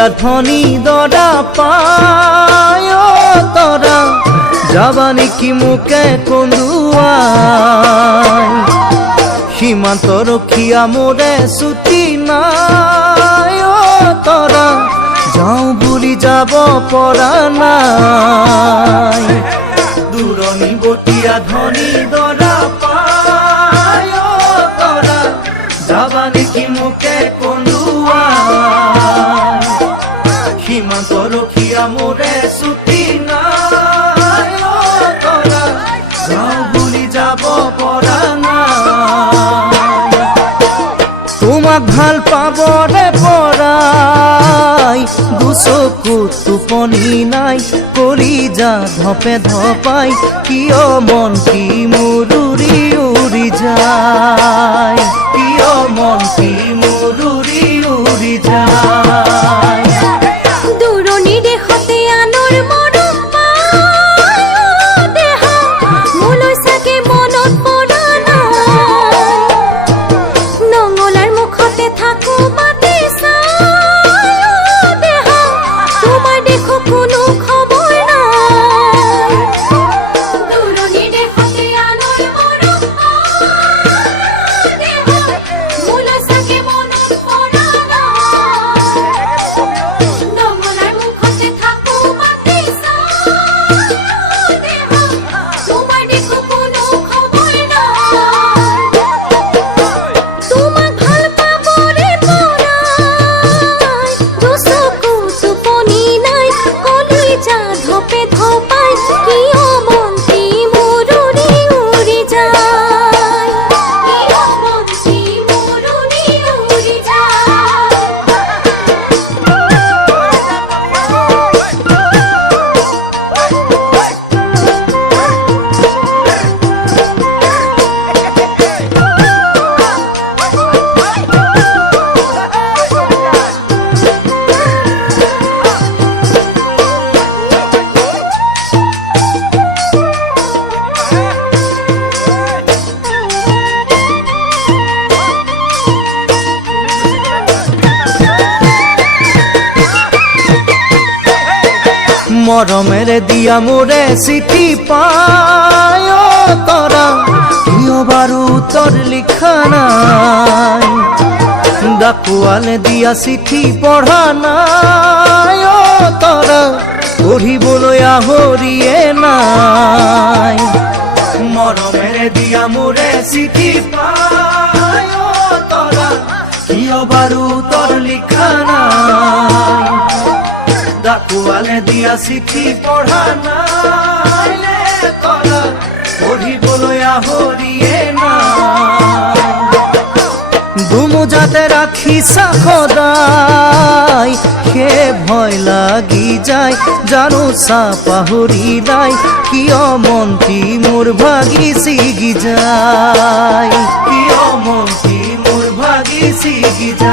বটিয়া ধনী দৰা পায় তৰা যাবা নেকি মোকে কন্দুৱাই সীমান্ত ৰখিয়া মোৰে ছুটি নাই তৰা যাওঁ বুলি যাব পৰা নাই দূৰণি বটিয়া ধনী দৰা পায় তৰা যাবা নেকি মোকে কন্দুৱাই সীমান্ত ৰখিয়া মোৰে ছুটি নাই তৰা যাওঁ বুলি যাব পৰা নাই তোমাক ভাল পাবৰে পৰাই দুচকু টোপনি নাই কলিজা ধপে ধপাই কিয় মনটি মোৰ উৰি উৰি যায় কিয় মনটি মোৰ উৰি উৰি যায় দূৰণি দেশতে আনৰ মৰম পায় দেহ মোলৈ চাগে মনত পৰা নাই নঙলাৰ মুখতে থাকো মাতি চাই দেহ তোমাৰ দেখো কোনো খবৰ নাই দূৰণি দেশতে আনৰ মৰম পায় দেহ মোলৈ চাগে মনত পৰা নাই নঙলাৰ মুখতে থাকো মাতি চাই দেহ তোমাৰ দেখো কোনো খবৰ নাই তোমাক ভাল পাবৰে পৰাই দুচকু টোপনি নাই কলিজা ধপে ধপাই কিয় মনটি মোৰ উৰি উৰি যায় কিয় মনটি মোৰ উৰি উৰি যায় মৰমেৰে দিয়া মোৰে চিঠি পায় তৰা কিয় বাৰু উত্তৰ লিখা নাই ডাকুৱালে দিয়া চিঠি পঢ়া নাই তৰা পঢ়িবলৈ আহৰিয়ে নাই মৰমেৰে দিয়া মোৰে চিঠি পায় তৰা কিয় বাৰু উত্তৰ লিখা নাই ডাকুৱালে দিয়া চিঠি পঢ়া নাই তৰা পঢ়িবলৈ আহৰিয়ে নাই দুমোজাতে ৰাখিছা সদায় সেই ভয় লাগি যায় জানো চা পাহৰি নাই কিয় মনটি মোৰ ভাগি ছিগি যায় কিয় মনটি মোৰ ভাগি ছিগি যায়